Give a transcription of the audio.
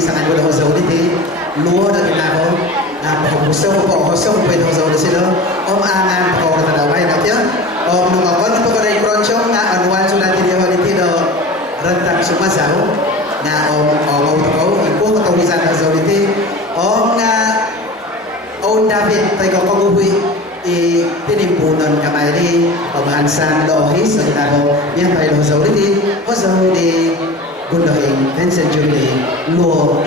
sangan ko ho zo diti luo na kinako na gusto ko po gusto ko pwede ho zo sila angan ko na daw ay nakya nung ako dito ko na ikronchong nga anuan sulat diti ho diti do rentang sumasaw na ko ipo ko tawisan na zo diti nga David tayo ko tinimpunan kamay ni pamahansan lohis sa kinako niya tayo ho zo diti gundohing Vincent Julie luo